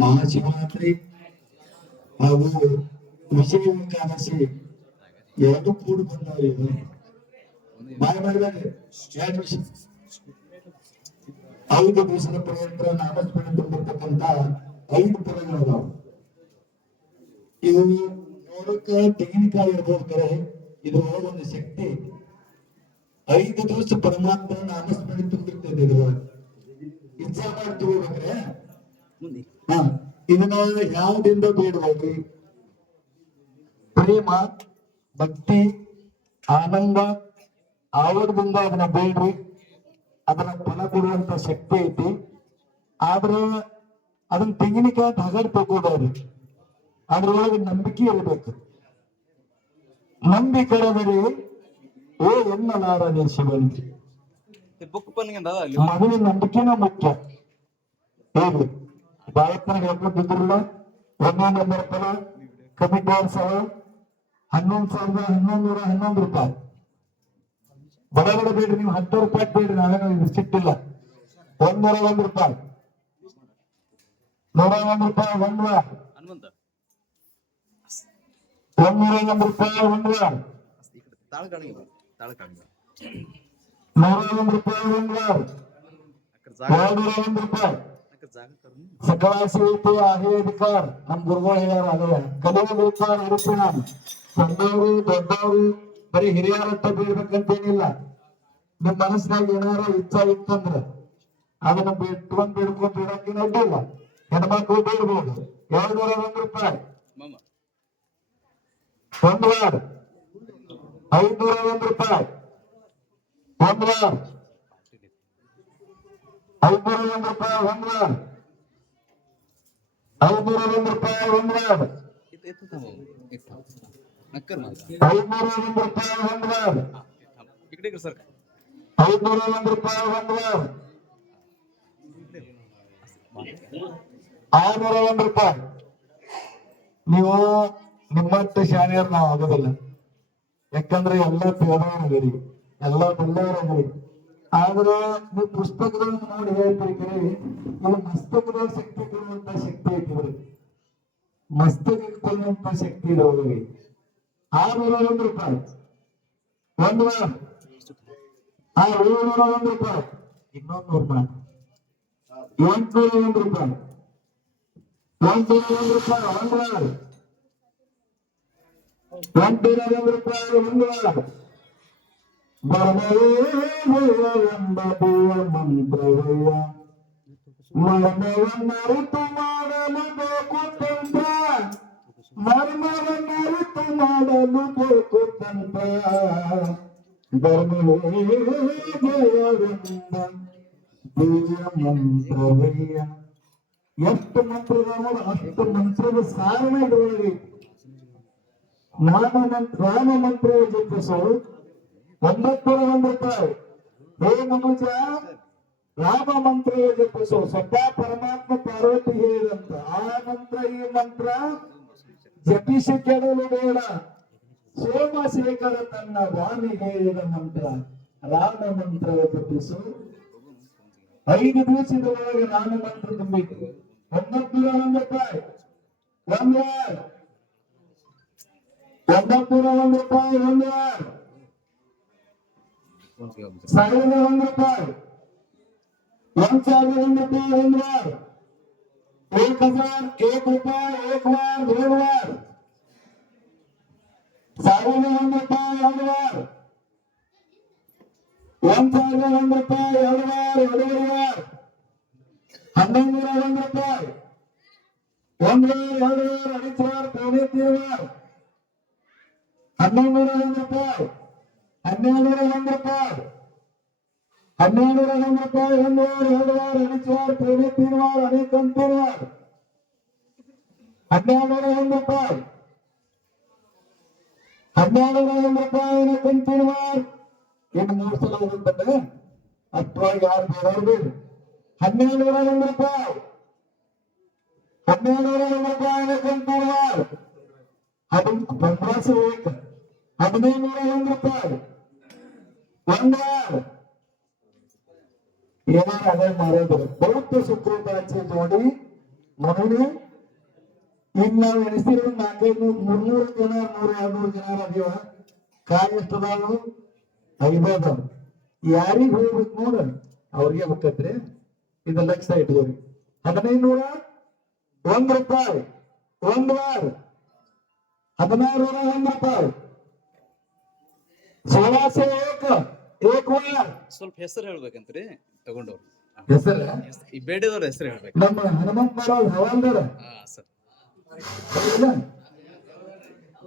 ಮಹಾಶಿವರಾತ್ರಿ ಹಾಗೂ ವಿಷಯ ಏಕಾದಶಿ ಎರಡು ಕೂಡಿ ಬಂದವರು ಬಾಯ್ ಎರಡು ಐದು ದಿವಸದ ಪರ್ಯಂತ ನಾಮಸ್ಮರಣೆ ತುಂಬಿರ್ತಕ್ಕಂತ ಐದು ಪದಗಳು ಅದಾವ. ಇವು ನೋಡಕ್ಕ ತೆಂಗಿನಕಾಯಿ ಇರ್ಬೋದು ಕರೆ, ಇದು ಒಂದು ಶಕ್ತಿ. ಐದು ದಿವಸ ಪರಮಾತ್ಮ ನಾಮಸ್ಮರಣೆ ತುಂಬಿರ್ತದೆ ಇದು ಇಚ್ಛಾ ತಗೋಬೇಕ್ರೆ ಹಾ ಇದನ್ನ ಯಾವ್ದಿಂದ ಬೇಡಬೇಡ್ರಿ ಪ್ರೇಮ ಭಕ್ತಿ ಆನಂದ ಆವರದಿಂದ ಅದನ್ನ ಬೇಡ್ರಿ ಅದನ್ನ ಫಲ ಕೊಡುವಂತ ಶಕ್ತಿ ಐತಿ ಆದ್ರ ಅದನ್ನ ತೆಂಗಿನಕಾಯಿ ಹಗಡ್ ತಗೋಬೇಡ್ರಿ ಅದ್ರೊಳಗೆ ನಂಬಿಕೆ ಇರಬೇಕು ನಂಬಿಕರವರೇ ಓ ಎನ್ನಲಾರನೆ ಶಿವನ್ ಬುಕ್ ಪನ್ನಿಗೆ ಅಲ್ಲಿ ಮೊದಲು ನಂಬಿಕೆನ ಮುಖ್ಯ ಹೇಳಿ ಬಾಳಪ್ಪನಿಗೆ ಹೇಳ್ಕೊತಿದ್ರಲ್ಲ ಒಂದೇ ನಂಬರ್ ಫಲ ಕಮಿಟಿ ಸಹ ಹನ್ನೊಂದು ಸಾವಿರದ ಹನ್ನೊಂದು ನೂರ ಹನ್ನೊಂದು ರೂಪಾಯಿ ಬಡ ಬಡ ಬೇಡ್ರಿ ನೀವು ಹತ್ತು ರೂಪಾಯಿ ಬೇಡ್ರಿ ನಾವೇನೋ ಇದು ಸಿಟ್ಟಿಲ್ಲ ಒಂದ್ ನೂರ ಒಂದ್ ರೂಪಾಯಿ ನೂರ ಒಂದ್ ರೂಪಾಯಿ ಒಂದ್ ವಾರ ಹನುಮಂತ ಒಂದ್ ನೂರ ಒಂದ್ ರೂಪಾಯಿ ಒಂದ್ ವಾರ ಈ ಕಡೆ ತಾಳ ಕಾಣಿಗೆ ಬಾ ತಾಳ ಕಾಣಿಗೆ ನೂರ ಒಂದ್ ರೂಪಾಯಿ ಒಂದ್ ವಾರ ಆ ಕಡೆ ಜಾಗ ಎರಡ್ ನೂರ ಒಂದ್ ರೂಪಾಯಿ ಆ ಜಾಗ ಅಧಿಕಾರ ನಮ್ ಗುರುಗಳು ಹೇಳ್ಯಾರ ಅದೇ ಇರುತ್ತೆ ನಾನು. ಸಣ್ಣವರು ದೊಡ್ಡವರು ಬರೀ ಹಿರಿಯರತ್ತ ಬೀಳ್ಬೇಕಂತೇನಿಲ್ಲ. ನಿಮ್ ಮನಸ್ಸಿನಾಗ ಏನಾರ ಇಚ್ಛಾ ಇತ್ತಂದ್ರ ಅದನ್ನ ಬಿಟ್ಕೊಂಡ್ ಬಿಡ್ಕೊಂಡ್ ಬಿಡಕ್ಕೇನು ಅಡ್ಡಿಲ್ಲ ಹೆಣ್ಮಕ್ಳು ಬೀಳ್ಬೋದು. ಎರಡ್ ನೂರ ಒಂದ್ ರೂಪಾಯಿ. ಒಂದ್ ವಾರ. ಐದ್ನೂರ ಒಂದ್ ರೂಪಾಯಿ. ಒಂದ್ ವಾರ. ಐದ್ನೂರ ಒಂದ್ ರೂಪಾಯಿ ಒಂದ್ ವಾರ ಐದ್ನೂರ ಒಂದ್ ರೂಪಾಯಿ ಒಂದ್ ಐದ್ನೂರ ಒಂದ್ ರೂಪಾಯಿ ಒಂದ್ ಐದ್ನೂರ ಒಂದ್ ರೂಪಾಯಿ ಒಂದ್ ಆರ್ನೂರ ಒಂದ್ ರೂಪಾಯಿ. ನೀವು ನಿಮ್ಮಟ್ಟು ಶಾನಿಯರ್ ನಾವು ಆಗೋದಿಲ್ಲ. ಯಾಕಂದ್ರೆ ಎಲ್ಲ ಎಲ್ಲಾ ಎಲ್ಲ ಬಲ್ಲವರಗರಿ ಆದ್ರೆ ನೀವು ಪುಸ್ತಕಗಳನ್ನು ನೋಡಿ ಹೇಳ್ತಿರ್ತೀರಿ ನೀವು ಇದು ಮಸ್ತಕದ ಶಕ್ತಿ ಕೊಡುವಂತ ಶಕ್ತಿ ಐತಿ ಮಸ್ತಕ ಕೊಡುವಂತ ಶಕ್ತಿ ಅವರಿಗೆ. ಆರ್ನೂರ ಒಂದು ರೂಪಾಯಿ. ಒಂದು ಆರ್ನೂರ ಒಂದು ರೂಪಾಯಿ. ಇನ್ನೊಂದು ರೂಪಾಯಿ. ಎಂಟ್ನೂರ ಒಂದು ರೂಪಾಯಿ. ಎಂಟ್ನೂರ ಒಂದು ರೂಪಾಯಿ, ಒಂದು ವಾರ ಎಂಟುನೂರ ಒಂದ್ ರೂಪಾಯಿ, ಒಂದು ಮಂತ್ರವಯ್ಯ ಮರ್ಮವನ್ನರಿತು ಮಾಡಲು ಬೇಕು ತಂತ್ರ ಮರ್ಮವನ್ನರಿತು ಮಾಡಲು ಬೇಕು ತಂತ್ರ ಧರ್ಮವೇ ಜಯವೆಂಬ ದೇವ ಮಂತ್ರವಯ್ಯ ಎಷ್ಟು ಮಂತ್ರಗಳು ಅಷ್ಟು ಮಂತ್ರದ ಸಾರಣ ಇದ್ರೊಳಗೆ ನಾಮ ಮಂತ್ರ ರಾಮ ಮಂತ್ರ ಜಪಿಸು ಒಂಬತ್ತುನೂರ ಒಂದು ರೂಪಾಯಿ. ಹೇ ಮನುಜ, ರಾಮ ಮಂತ್ರ ಜಪಿಸು. ಸದಾ ಪರಮಾತ್ಮ ಪಾರ್ವತಿ ಹೇಳಿದಂತ. ಆ ಮಂತ್ರ ಈ ಮಂತ್ರ ಜಪಿಸಿ ಕೆಡಲು ಬೇಡ. ಸೋಮಶೇಖರ ತನ್ನ ವಾಣಿ ಹೇಳಿದ ಮಂತ್ರ. ರಾಮ ಮಂತ್ರ ಜಪಿಸು. ಐದು ದಿವಸದ ಒಳಗೆ ರಾಮ ಮಂತ್ರ ತುಂಬಿತು ಒಂಬತ್ತು ರೂಪಾಯಿ. ಒಂದು ಒಂಬತ್ತು ರೂಪಾಯಿ, ಒಂದು ವಾರ ಸಾವಿರದ ಒಂದು ರೂಪಾಯಿ ಒಂದ್ ಸಾವಿರದ ಒಂದು ರೂಪಾಯಿ ಒಂದು ವಾರ एक हजार एक रुपये एक बार दो बार ಸಾವಿರದ ಒಂದು ರೂಪಾಯಿ ಎರಡು ವಾರ ಒಂದ್ ಸಾವಿರದ ಒಂದು ರೂಪಾಯಿ ಎರಡು ವಾರ ಎರಡೂವರೆ ವಾರ ಹನ್ನೊಂದು ನೂರ ಒಂದು ರೂಪಾಯಿ ಒಂದ್ ವಾರ ಎರಡು ವಾರ ಅಡಿಚ ವಾರ ಪೌನೆ ತೀನ್ ವಾರ ಹನ್ನೊಂದು ನೂರ ಒಂದು ರೂಪಾಯಿ ಹನ್ನೆರಡು ನೂರ ಒಂದು ರೂಪಾಯಿ ಹನ್ನೆರಡು ನೂರ ಒಂದು ರೂಪಾಯಿ ಒಂದು ವಾರ ಎರಡು ವಾರ ಅಡಿಚ ವಾರ ಪೌನೆ ತೀನ್ ವಾರ ಅನೇಕ ಅಂತಿನ ವಾರ ಹನ್ನೆರಡು ನೂರ ಒಂದು ರೂಪಾಯಿ ಹನ್ನೆರಡು ನೂರ ಒಂದು ರೂಪಾಯಿ ಕಂತಿನ ವಾರ ಇನ್ನು ಮೂರು ಸಲ ಹೋಗುತ್ತದೆ ಅಥವಾ ಯಾರು ಬೇಡವ್ರು ಬೇಡ ಹನ್ನೆರಡು ನೂರ ಒಂದು ರೂಪಾಯಿ ಹನ್ನೆರಡು ನೂರ ಒಂದು ರೂಪಾಯಿ ಕಂತಿನ ವಾರ ಅದು ಬಂದ್ರಾಸ ಹೋಯ್ತು ಹದಿನೈದು ನೂರ ಒಂದು ರೂಪಾಯಿ ಒಂದ್ ಏನಾರ ಅದೇ ಮಾಡೋದು ಬೌದ್ಧ ಶುಕ್ರಪಾಚಿ ಜೋಡಿ. ಮಗನೇ ಈಗ ನಾವು ಎಣಿಸ್ತಿರೋ ನಾಲ್ಕೈದು ಮುನ್ನೂರು ಜನ, ನೂರ ಎರಡ್ನೂರು ಜನ ಅದೀವ? ಕಾಯಿ ಎಷ್ಟು ಐದು ಯಾರಿಗೆ ಯಾರಿಗ್ ಹೋಗ್ಬೇಕು ನೋಡ. ಅವ್ರಿಗೆ ಹೋಗ್ತೈತ್ರಿ. ಇದು ಲಕ್ಷ ಇಟ್ಕೋರಿ ಹದಿನೈದು ನೂರ ಒಂದ್ ರೂಪಾಯಿ ಒಂದ್ ವಾರ ಹದಿನಾರು ನೂರ ಒಂದ್ ರೂಪಾಯಿ ಸೋಳಾಸೆ ಏಕ ಏಕ್ ವಾರ ಸ್ವಲ್ಪ ಹೆಸರು ಹೇಳ್ಬೇಕಂತ್ರಿ ತಗೊಂಡವ್ರು. ಹೆಸರು? ಈ ಬೇಡಿದವ್ರ ಹೆಸರು ಹೇಳ್ಬೇಕು. ನಮ್ಮ ಹನುಮಂತ ಮಹಾರಾಜ್ ಹವಾಲ್ದಾರ. ಹಾ ಸರ್. ಹೌದಲ್ಲ?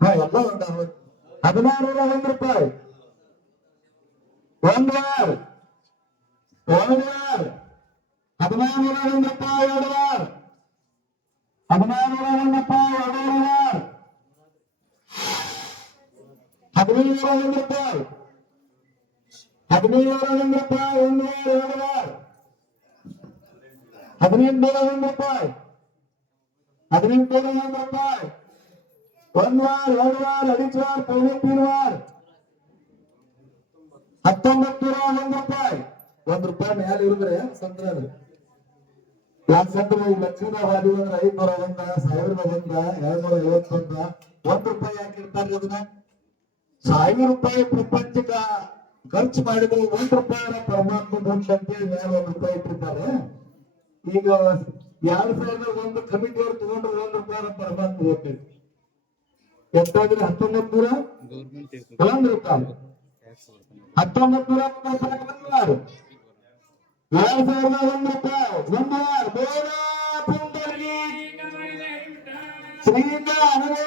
ಹಾ ಎಲ್ಲ ಉಂಟಾವ ಹದಿನಾರು ನೂರ ಒಂದ್ ರೂಪಾಯಿ. ಒಂದು ವಾರ. ಎರಡು ವಾರ. ಹದಿನಾರು ನೂರ ಒಂದ್ ರೂಪಾಯಿ ಎರಡು ವಾರ. ಹದಿನಾರು ನೂರ ಒಂದ್ ರೂಪಾಯಿ ಎರಡು ವಾರ. ಹದಿನೈದು ನೂರ ಒಂದ್ ರೂಪಾಯಿ ಹದಿನೈದು ನೂರ ಒಂದ್ ರೂಪಾಯಿ ಒಂದು ವಾರ ಎರಡು ವಾರ ಹದಿನೆಂಟು ನೂರ ಒಂದ್ ರೂಪಾಯಿ ಹದಿನೆಂಟು ನೂರ ಒಂದ್ ರೂಪಾಯಿ ಒಂದ್ ವಾರ ಎರಡು ವಾರ ಅಡಿಚ್ ವಾರ ಪೌನೆ ತೀನ್ ವಾರ ಹತ್ತೊಂಬತ್ತು ನೂರ ಒಂದ್ ರೂಪಾಯಿ ಒಂದ್ ರೂಪಾಯಿ ಮ್ಯಾಲ ಇರುದ್ರೆ ಸಂದ್ರ ಅದು ಯಾಕಂದ್ರೆ ಈ ಲಕ್ಷದ ಹಾದಿ ಅಂದ್ರೆ ಐದ್ನೂರ ಒಂದ ಸಾವಿರದ ಒಂದ ಎರಡ್ನೂರ ಐವತ್ತೊಂದ ಒಂದ್ ರೂಪಾಯಿ ಯಾಕೆ ಇರ್ತಾರೆ ಅದನ್ನ ಸಾವಿರ ರೂಪಾಯಿ ಪ್ರಪಂಚದ ಖರ್ಚು ಮಾಡಿದ್ರೆ ಒಂದ್ ರೂಪಾಯಿ ಪರಮಾತ್ಮ ದುಡ್ಡು ಅಂತೇಳಿ ಮೇಲೆ ರೂಪಾಯಿ ಇಟ್ಟಿರ್ತಾರೆ ಈಗ ಎರಡ್ ಸಾವಿರದ ಒಂದು ಕಮಿಟಿ ಅವ್ರು ತಗೊಂಡ್ರೆ ಒಂದ್ ರೂಪಾಯಿ ಪರಮಾತ್ಮ ಹೋಗ್ತೈತಿ ಎಷ್ಟಾದ್ರೆ ಹತ್ತೊಂಬತ್ ನೂರ? ರೂಪಾಯಿ. ಹತ್ತೊಂಬತ್ ನೂರ ಮೂವತ್ತಾರು ಸಾವಿರದ ಒಂದ್ ರೂಪಾಯಿ. ಒಂದು ಶ್ರೀಯಿಂದ ಹಣವೇ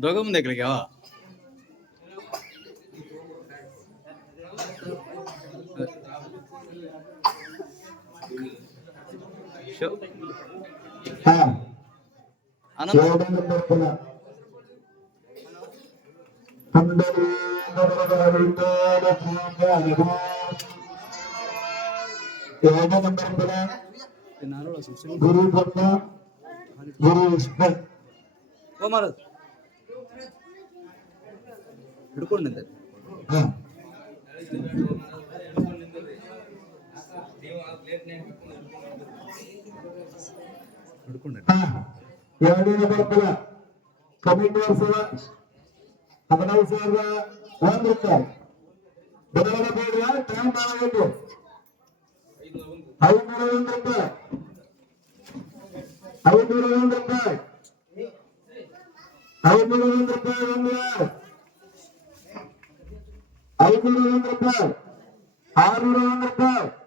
दोगम देख रहे क्या? हाँ। आनंद। नंबर पुनः ಗುರು ಬ್ರಹ್ಮ ಗುರು ವಿಷ್ಣು ಓ ಮಾರದ್ ಹಿಡ್ಕೊಂಡು ನಿಂತ ಹಾ. ಹಿಡ್ಕೊಂಡು ಹಾ ಎರಡು ನಂಬರ್ ಪುನಃ ಕಮಿಟಿ ವರ್ಷದ ಹದಿನೈದು ಸಾವಿರದ வாழ்ந்திருக்கிறார் பதிலாக போகிறார் டைம் ஆக வேண்டும். ஐநூறு வந்திருப்பார். ஐநூறு வந்திருப்பார். ஆறுநூறு வந்திருப்பார்.